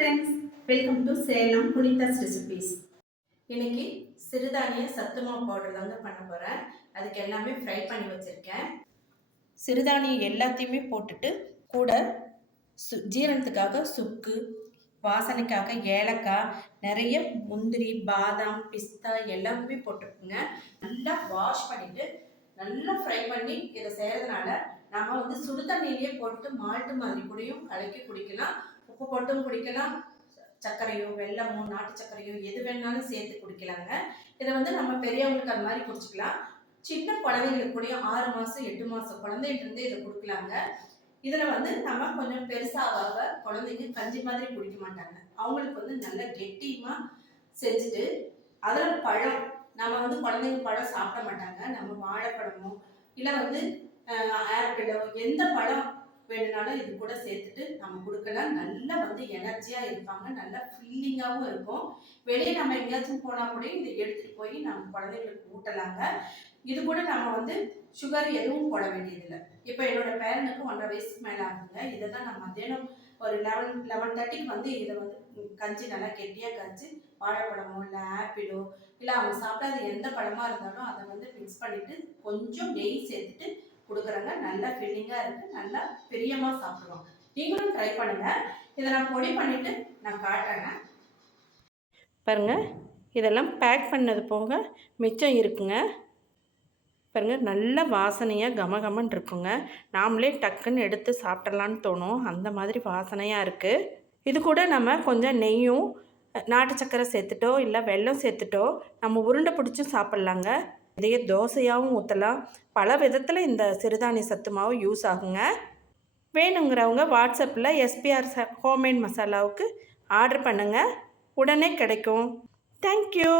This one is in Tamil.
Friends, welcome to Salem புனிதாஸ் recipes. இன்னைக்கு சிறுதானிய சத்து மாவு பவுடர் தாங்க பண்ண போகிறேன். அதுக்கு எல்லாமே ஃப்ரை பண்ணி வச்சுருக்கேன். சிறுதானியம் எல்லாத்தையுமே போட்டுட்டு கூட ஜீரணத்துக்காக சுக்கு, வாசனைக்காக ஏலக்காய், நிறைய முந்திரி, பாதாம், பிஸ்தா எல்லாமே போட்டுருக்குங்க. நல்லா வாஷ் பண்ணிவிட்டு நல்லா ஃப்ரை பண்ணி இதை செய்கிறதுனால நம்ம சுடு தண்ணியிலேயே போட்டு மால்ட்டு மாதிரி கூடயும் கலக்கி குடிக்கலாம். உப்பு போட்டும் குடிக்கலாம், சர்க்கரையோ வெல்லமோ நாட்டு சர்க்கரையோ எது வேணாலும் சேர்த்து குடிக்கலாங்க. இதை நம்ம பெரியவங்களுக்கு அது மாதிரி குடிச்சிக்கலாம். சின்ன குழந்தைங்களுக்கு கூட 6 மாதம் 8 மாதம் குழந்தைகிட்டே இதை கொடுக்கலாங்க. இதில் நம்ம கொஞ்சம் பெருசாக குழந்தைங்க கஞ்சி மாதிரி குடிக்க மாட்டாங்க. அவங்களுக்கு நல்ல கெட்டியமாக செஞ்சுட்டு அதில் பழம், நம்ம குழந்தைங்க பழம் சாப்பிட மாட்டாங்க. நம்ம வாழைப்பழமோ இல்லை ஆப்பிளோ எந்த பழம் வேணுனாலும் இது கூட சேர்த்துட்டு நம்ம கொடுக்கலாம். நல்லா எனர்ஜியாக இருப்பாங்க, நல்லா ஃபீலிங்காகவும் இருக்கும். வெளியே நம்ம எங்கேயாச்சும் போனால் கூட இதை எடுத்துகிட்டு போய் நம்ம குழந்தைங்களுக்கு ஊட்டலாங்க. இது கூட நம்ம சுகர் எதுவும் போட வேண்டியதில்லை. இப்போ என்னோட பேரனுக்கு 1.5 வயசுக்கு மேலே ஆகுங்க. இதை தான் நான் மத்தியானம் ஒரு 11:30க்கு இதை கஞ்சி நல்லா கெட்டியாக கஞ்சி வாழைப்பழமோ இல்லை ஆப்பிளோ இல்லை அவங்க சாப்பிடாத எந்த பழமாக இருந்தாலும் அதை மிக்ஸ் பண்ணிவிட்டு கொஞ்சம் நெய் சேர்த்துட்டு கொடுக்குறாங்க. நல்லா ஃபில்லிங்காக இருக்குது, நல்லா பிரியமாக சாப்பிடுவோம். நீங்களும் ட்ரை பண்ணுங்கள். இதை நான் பொடி பண்ணிவிட்டு நான் காட்டுறேங்க. பாருங்கள், இதெல்லாம் பேக் பண்ணது போக மிச்சம் இருக்குங்க. பாருங்கள், நல்ல வாசனையாக கமகமன்னு இருக்குங்க. நாமளே டக்குன்னு எடுத்து சாப்பிட்றலான்னு தோணும், அந்த மாதிரி வாசனையாக இருக்குது. இது கூட நம்ம கொஞ்சம் நெய்யும் நாட்டு சக்கரை சேர்த்துட்டோ இல்லை வெல்லம் சேர்த்துட்டோ நம்ம உருண்டை பிடிச்சும் சாப்பிட்லாங்க. இதையே தோசையாகவும் ஊற்றலாம். பல விதத்தில் இந்த சிறுதானிய சத்து மாவு யூஸ் ஆகுங்க. வேணுங்கிறவங்க வாட்ஸ்அப்பில் எஸ்பிஆர் ஹோம்மேட் மசாலாவுக்கு ஆர்டர் பண்ணுங்கள், உடனே கிடைக்கும். தேங்க்யூ.